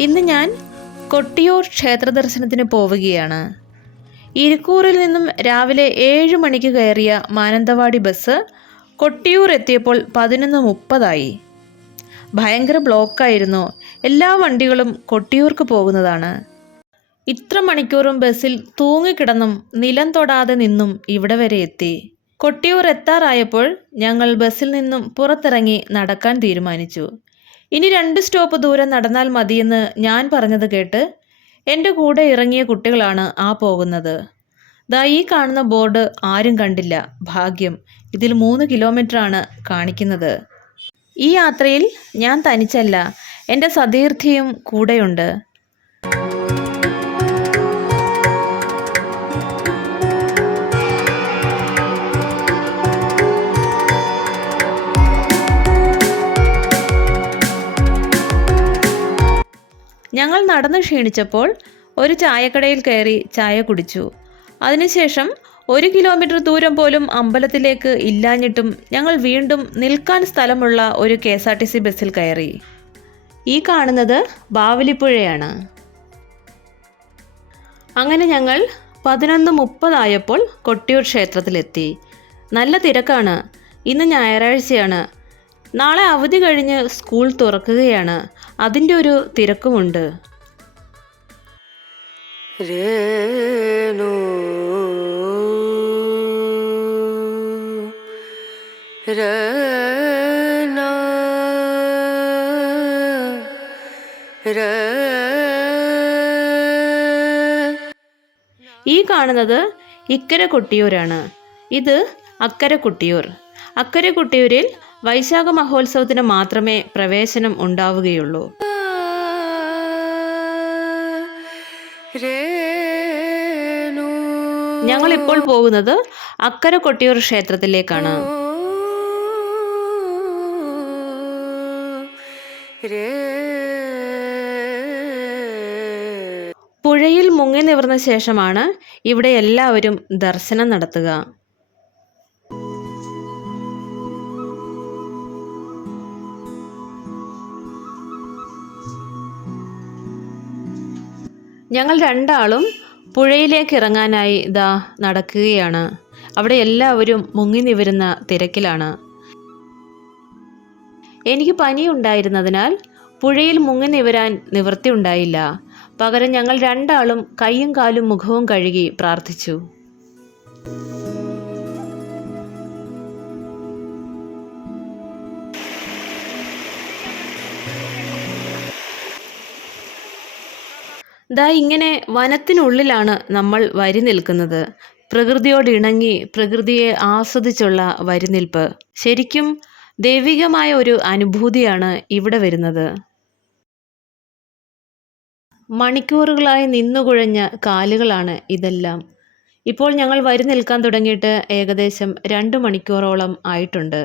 ഇന്ന് ഞാൻ കൊട്ടിയൂർ ക്ഷേത്ര ദർശനത്തിന് പോവുകയാണ്. ഇരിക്കൂറിൽ നിന്നും രാവിലെ ഏഴ് മണിക്ക് കയറിയ മാനന്തവാടി ബസ് കൊട്ടിയൂർ എത്തിയപ്പോൾ പതിനൊന്ന് മുപ്പതായി. ഭയങ്കര ബ്ലോക്കായിരുന്നു. എല്ലാ വണ്ടികളും കൊട്ടിയൂർക്ക് പോകുന്നതാണ്. ഇത്ര മണിക്കൂറും ബസ്സിൽ തൂങ്ങിക്കിടന്നും നിലം തൊടാതെ നിന്നും ഇവിടെ വരെ എത്തി. കൊട്ടിയൂർ എത്താറായപ്പോൾ ഞങ്ങൾ ബസ്സിൽ നിന്നും പുറത്തിറങ്ങി നടക്കാൻ തീരുമാനിച്ചു. ഇനി രണ്ട് സ്റ്റോപ്പ് ദൂരം നടന്നാൽ മതിയെന്ന് ഞാൻ പറഞ്ഞത് കേട്ട് എന്റെ കൂടെ ഇറങ്ങിയ കുട്ടികളാണ് ആ പോകുന്നത്. ദാ ഈ കാണുന്ന ബോർഡ് ആരും കണ്ടില്ല. ഭാഗ്യം. ഇതിൽ മൂന്ന് കിലോമീറ്ററാണ് കാണിക്കുന്നത്. ഈ യാത്രയിൽ ഞാൻ തനിച്ചല്ല. എന്റെ സതീർത്ഥിയും കൂടെയുണ്ട്. ഞങ്ങൾ നടന്നു ക്ഷീണിച്ചപ്പോൾ ഒരു ചായക്കടയിൽ കയറി ചായ കുടിച്ചു. അതിനുശേഷം ഒരു കിലോമീറ്റർ ദൂരം പോലും അമ്പലത്തിലേക്ക് ഇല്ലാഞ്ഞിട്ടും ഞങ്ങൾ വീണ്ടും നിൽക്കാൻ സ്ഥലമുള്ള ഒരു K S R T C ബസ്സിൽ കയറി. ഈ കാണുന്നത് ബാവലിപ്പുഴയാണ്. അങ്ങനെ ഞങ്ങൾ പതിനൊന്ന് മുപ്പതായപ്പോൾ കൊട്ടിയൂർ ക്ഷേത്രത്തിലെത്തി. നല്ല തിരക്കാണ്. ഇന്ന് ഞായറാഴ്ചയാണ്. നാളെ അവധി കഴിഞ്ഞ് സ്കൂൾ തുറക്കുകയാണ്. അതിന്റെ ഒരു തിരക്കുമുണ്ട്. രേണു. ഈ കാണുന്നത് ഇക്കര കൊട്ടിയൂരാണ് ഇത് അക്കര കൊട്ടിയൂർ അക്കര കൊട്ടിയൂരിൽ വൈശാഖ മഹോത്സവത്തിന് മാത്രമേ പ്രവേശനം ഉണ്ടാവുകയുള്ളൂ. ഞങ്ങൾ ഇപ്പോൾ പോകുന്നത് അക്കര കൊട്ടിയൂർ ക്ഷേത്രത്തിലേക്കാണ്. പുഴയിൽ മുങ്ങി നിവർന്ന ശേഷമാണ് ഇവിടെ എല്ലാവരും ദർശനം നടത്തുക. ഞങ്ങൾ രണ്ടാളും പുഴയിലേക്ക് ഇറങ്ങാനായി ഇതാ നടക്കുകയാണ്. അവിടെ എല്ലാവരും മുങ്ങി നിവരുന്ന തിരക്കിലാണ്. എനിക്ക് പനി ഉണ്ടായിരുന്നതിനാൽ പുഴയിൽ മുങ്ങി നിവരാൻ നിവൃത്തി ഉണ്ടായില്ല. പകരം ഞങ്ങൾ രണ്ടാളും കൈയും കാലും മുഖവും കഴുകി പ്രാർത്ഥിച്ചു. ദാ ഇങ്ങനെ വനത്തിനുള്ളിലാണ് നമ്മൾ വരി നിൽക്കുന്നത്. പ്രകൃതിയോട് ഇണങ്ങി പ്രകൃതിയെ ആസ്വദിച്ചുള്ള വരിനിൽപ്പ്. ശരിക്കും ദൈവികമായ ഒരു അനുഭൂതിയാണ് ഇവിടെ വരുന്നത്. മണിക്കൂറുകളായി നിന്നുകുഴഞ്ഞ കാലുകളാണ് ഇതെല്ലാം. ഇപ്പോൾ ഞങ്ങൾ വരി നിൽക്കാൻ തുടങ്ങിയിട്ട് ഏകദേശം രണ്ട് മണിക്കൂറോളം ആയിട്ടുണ്ട്.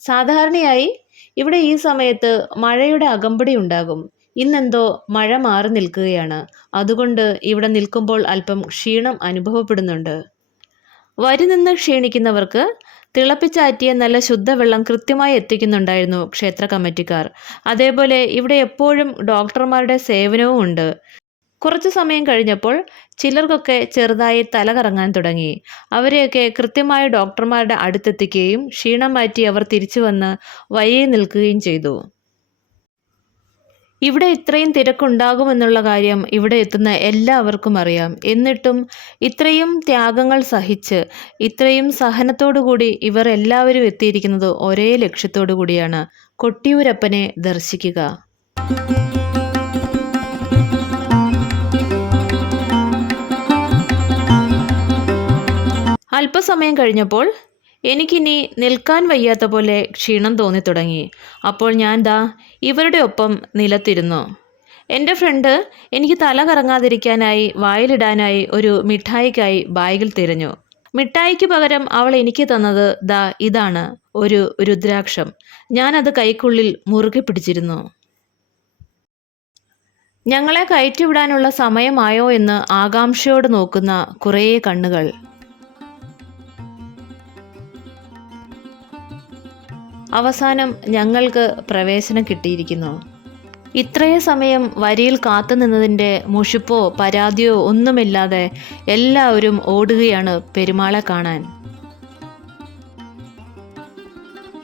സാധാരണയായി ഇവിടെ ഈ സമയത്ത് മഴയുടെ അകമ്പടി ഉണ്ടാകും. ഇന്നെന്തോ മഴ മാറി നിൽക്കുകയാണ്. അതുകൊണ്ട് ഇവിടെ നിൽക്കുമ്പോൾ അല്പം ക്ഷീണം അനുഭവപ്പെടുന്നുണ്ട്. വരി നിന്ന് ക്ഷീണിക്കുന്നവർക്ക് തിളപ്പിച്ചാറ്റിയ നല്ല ശുദ്ധവെള്ളം കൃത്യമായി എത്തിക്കുന്നുണ്ടായിരുന്നു ക്ഷേത്ര കമ്മിറ്റിക്കാർ അതേപോലെ ഇവിടെ എപ്പോഴും ഡോക്ടർമാരുടെ സേവനവും ഉണ്ട്. കുറച്ച് സമയം കഴിഞ്ഞപ്പോൾ ചിലർക്കൊക്കെ ചെറുതായി തല കറങ്ങാൻ തുടങ്ങി. അവരെയൊക്കെ കൃത്യമായ ഡോക്ടർമാരുടെ അടുത്തെത്തിക്കുകയും ക്ഷീണം മാറ്റി അവർ തിരിച്ചു വന്ന് വയ്യെ നിൽക്കുകയും ചെയ്തു. ഇവിടെ ഇത്രയും തിരക്കുണ്ടാകുമെന്നുള്ള കാര്യം ഇവിടെ എത്തുന്ന എല്ലാവർക്കും അറിയാം. എന്നിട്ടും ഇത്രയും ത്യാഗങ്ങൾ സഹിച്ച് ഇത്രയും സഹനത്തോടു കൂടി ഇവർ എല്ലാവരും എത്തിയിരിക്കുന്നത് ഒരേ ലക്ഷ്യത്തോടു കൂടിയാണ്. കൊട്ടിയൂരപ്പനെ ദർശിക്കുക. അല്പസമയം കഴിഞ്ഞപ്പോൾ എനിക്കിനി നിൽക്കാൻ വയ്യാത്ത പോലെ ക്ഷീണം തോന്നി തുടങ്ങി അപ്പോൾ ഞാൻ ദാ ഇവരുടെ ഒപ്പം നിലത്തിരുന്നു. എന്റെ ഫ്രണ്ട് എനിക്ക് തല കറങ്ങാതിരിക്കാനായി വായിലിടാനായി ഒരു മിഠായിക്കായി ബാഗിൽ തിരഞ്ഞു. മിഠായിക്ക് പകരം അവൾ എനിക്ക് തന്നത് ദാ ഇതാണ് ഒരു രുദ്രാക്ഷം. ഞാനത് കൈക്കുള്ളിൽ മുറുകെ പിടിച്ചിരുന്നു. ഞങ്ങളെ കയറ്റിവിടാനുള്ള സമയമായോ എന്ന് ആകാംക്ഷയോട് നോക്കുന്ന കുറേ കണ്ണുകൾ. അവസാനം ഞങ്ങൾക്ക് പ്രവേശനം കിട്ടിയിരിക്കുന്നു. ഇത്രയും സമയം വരിയിൽ കാത്തു നിന്നതിന്റെ മുഷിപ്പോ പരാതിയോ ഒന്നുമില്ലാതെ എല്ലാവരും ഓടുകയാണ് പെരുമാളെ കാണാൻ.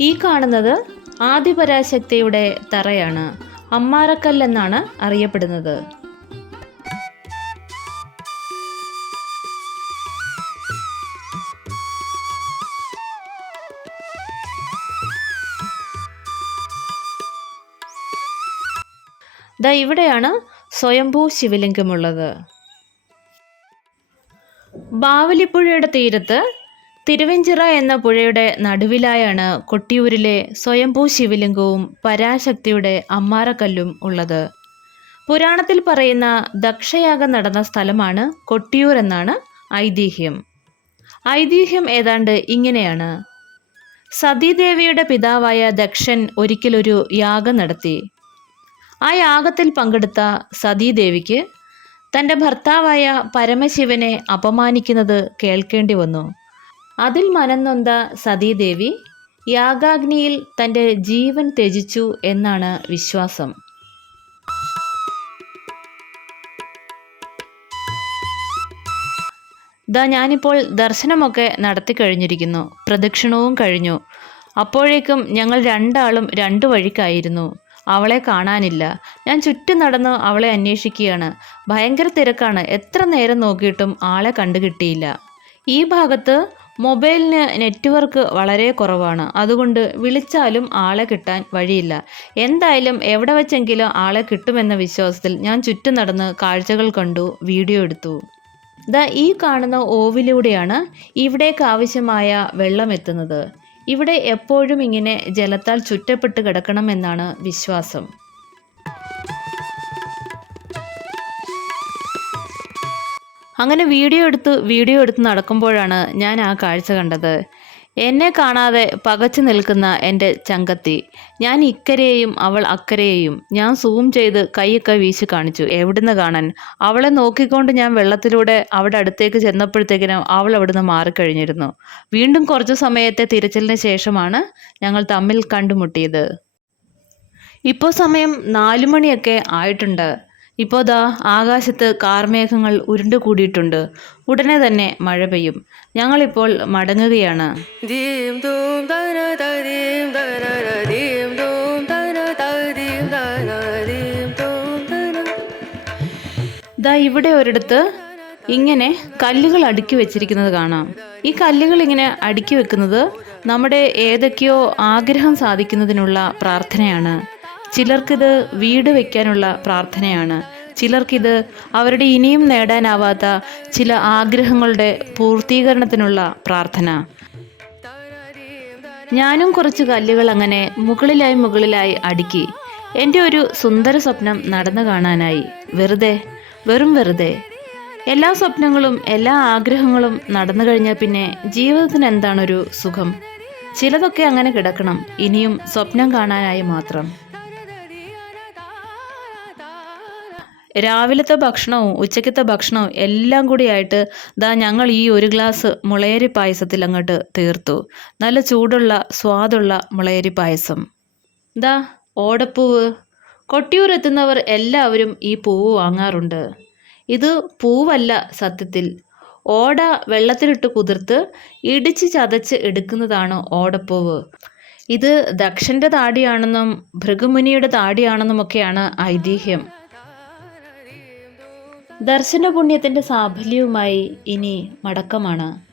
ഈ കാണുന്നത് ആദിപരാശക്തിയുടെ തറയാണ്. അമ്മാരക്കല്ലെന്നാണ് അറിയപ്പെടുന്നത്. ദാ ഇവിടെയാണ് സ്വയംഭൂ ശിവലിംഗമുള്ളത്. ബാവലിപ്പുഴയുടെ തീരത്ത് തിരുവഞ്ചിറ എന്ന പുഴയുടെ നടുവിലായാണ് കൊട്ടിയൂരിലെ സ്വയംഭൂ ശിവലിംഗവും പരാശക്തിയുടെ അമ്മാരക്കല്ലും ഉള്ളത്. പുരാണത്തിൽ പറയുന്ന ദക്ഷയാഗം നടന്ന സ്ഥലമാണ് കൊട്ടിയൂർ എന്നാണ് ഐതിഹ്യം. ഐതിഹ്യം ഏതാണ്ട് ഇങ്ങനെയാണ്. സതീദേവിയുടെ പിതാവായ ദക്ഷൻ ഒരിക്കലൊരു യാഗം നടത്തി. ആ യാഗത്തിൽ പങ്കെടുത്ത സതീദേവിക്ക് തന്റെ ഭർത്താവായ പരമശിവനെ അപമാനിക്കുന്നത് കേൾക്കേണ്ടി വന്നു. അതിൽ മനംനൊന്ത സതീദേവി യാഗാഗ്നിയിൽ തന്റെ ജീവൻ ത്യജിച്ചു എന്നാണ് വിശ്വാസം. ദാ ഞാനിപ്പോൾ ദർശനമൊക്കെ നടത്തി കഴിഞ്ഞിരിക്കുന്നു. പ്രദക്ഷിണവും കഴിഞ്ഞു. അപ്പോഴേക്കും ഞങ്ങൾ രണ്ടാളും രണ്ടു വഴിക്കായിരുന്നു. അവളെ കാണാനില്ല. ഞാൻ ചുറ്റും നടന്ന് അവളെ അന്വേഷിക്കുകയാണ്. ഭയങ്കര തിരക്കാണ്. എത്ര നേരം നോക്കിയിട്ടും ആളെ കണ്ടു കിട്ടിയില്ല ഈ ഭാഗത്ത് മൊബൈലിന് നെറ്റ്വർക്ക് വളരെ കുറവാണ്. അതുകൊണ്ട് വിളിച്ചാലും ആളെ കിട്ടാൻ വഴിയില്ല. എന്തായാലും എവിടെ വെച്ചെങ്കിലും ആളെ കിട്ടുമെന്ന വിശ്വാസത്തിൽ ഞാൻ ചുറ്റും നടന്ന് കാഴ്ചകൾ കണ്ടു വീഡിയോ എടുത്തു. ദാ ഈ കാണുന്ന ഓവിലൂടെയാണ് ഇവിടേക്ക് ആവശ്യമായ വെള്ളം എത്തുന്നത്. ഇവിടെ എപ്പോഴും ഇങ്ങനെ ജലത്താൽ ചുറ്റപ്പെട്ട് കിടക്കണമെന്നാണ് വിശ്വാസം. അങ്ങനെ വീഡിയോ എടുത്ത് വീഡിയോ എടുത്ത് നടക്കുമ്പോഴാണ് ഞാൻ ആ കാഴ്ച കണ്ടത്. എന്നെ കാണാതെ പകച്ചു നിൽക്കുന്ന എന്റെ ചങ്കത്തി. ഞാൻ ഇക്കരെയും അവൾ അക്കരെയും ഞാൻ സൂം ചെയ്ത് കൈയൊക്കെ വീശി കാണിച്ചു. എവിടുന്ന് കാണാൻ? അവളെ നോക്കിക്കൊണ്ട് ഞാൻ വെള്ളത്തിലൂടെ അവിടെ അടുത്തേക്ക് ചെന്നപ്പോഴത്തേക്കിനും അവൾ അവിടുന്ന് മാറിക്കഴിഞ്ഞിരുന്നു. വീണ്ടും കുറച്ച് സമയത്തെ തിരച്ചിലിന് ശേഷമാണ് ഞങ്ങൾ തമ്മിൽ കണ്ടുമുട്ടിയത്. ഇപ്പോൾ സമയം നാലു മണിയൊക്കെ ആയിട്ടുണ്ട്. ഇപ്പോൾ ദാ ആകാശത്ത് കാർമേഘങ്ങൾ ഉരുണ്ടു കൂടിയിട്ടുണ്ട് ഉടനെ തന്നെ മഴ പെയ്യും. ഞങ്ങളിപ്പോൾ മടങ്ങുകയാണ്. ദാ ഇവിടെ ഒരിടത്ത് ഇങ്ങനെ കല്ലുകൾ അടുക്കി വെച്ചിരിക്കുന്നത് കാണാം. ഈ കല്ലുകൾ ഇങ്ങനെ അടുക്കി വെക്കുന്നത് നമ്മുടെ ഏതൊക്കെയോ ആഗ്രഹം സാധിക്കുന്നതിനുള്ള പ്രാർത്ഥനയാണ്. ചിലർക്കിത് വീട് വയ്ക്കാനുള്ള പ്രാർത്ഥനയാണ്. ചിലർക്കിത് അവരുടെ ഇനിയും നേടാനാവാത്ത ചില ആഗ്രഹങ്ങളുടെ പൂർത്തീകരണത്തിനുള്ള പ്രാർത്ഥന. ഞാനും കുറച്ച് കല്ലുകൾ അങ്ങനെ മുകളിലായി മുകളിലായി അടുക്കി. എന്റെ ഒരു സുന്ദര സ്വപ്നം നടന്നു കാണാനായി. വെറുതെ വെറും വെറുതെ. എല്ലാ സ്വപ്നങ്ങളും എല്ലാ ആഗ്രഹങ്ങളും നടന്നു കഴിഞ്ഞാൽ പിന്നെ ജീവിതത്തിന് എന്താണൊരു സുഖം? ചിലതൊക്കെ അങ്ങനെ കിടക്കണം ഇനിയും സ്വപ്നം കാണാനായി മാത്രം. രാവിലത്തെ ഭക്ഷണവും ഉച്ചക്കത്തെ ഭക്ഷണവും എല്ലാം കൂടിയായിട്ട് ദാ ഞങ്ങൾ ഈ ഒരു ഗ്ലാസ് മുളയരി പായസത്തിൽ അങ്ങോട്ട് തീർത്തു. നല്ല ചൂടുള്ള സ്വാദുള്ള മുളയരി പായസം. ദാ ഓടപ്പൂവ്. കൊട്ടിയൂർ എത്തുന്നവർ എല്ലാവരും ഈ പൂവ് വാങ്ങാറുണ്ട്. ഇത് പൂവല്ല സത്യത്തിൽ. ഓട വെള്ളത്തിലിട്ട് കുതിർത്ത് ഇടിച്ച് ചതച്ച് എടുക്കുന്നതാണ് ഓടപ്പൂവ്. ഇത് ദക്ഷന്റെ താടിയാണെന്നും ഭൃഗുമുനിയുടെ താടിയാണെന്നുമൊക്കെയാണ് ഐതിഹ്യം. ദർശന പുണ്യത്തിന്റെ സാഫല്യവുമായി ഇനി മടക്കമാണ്.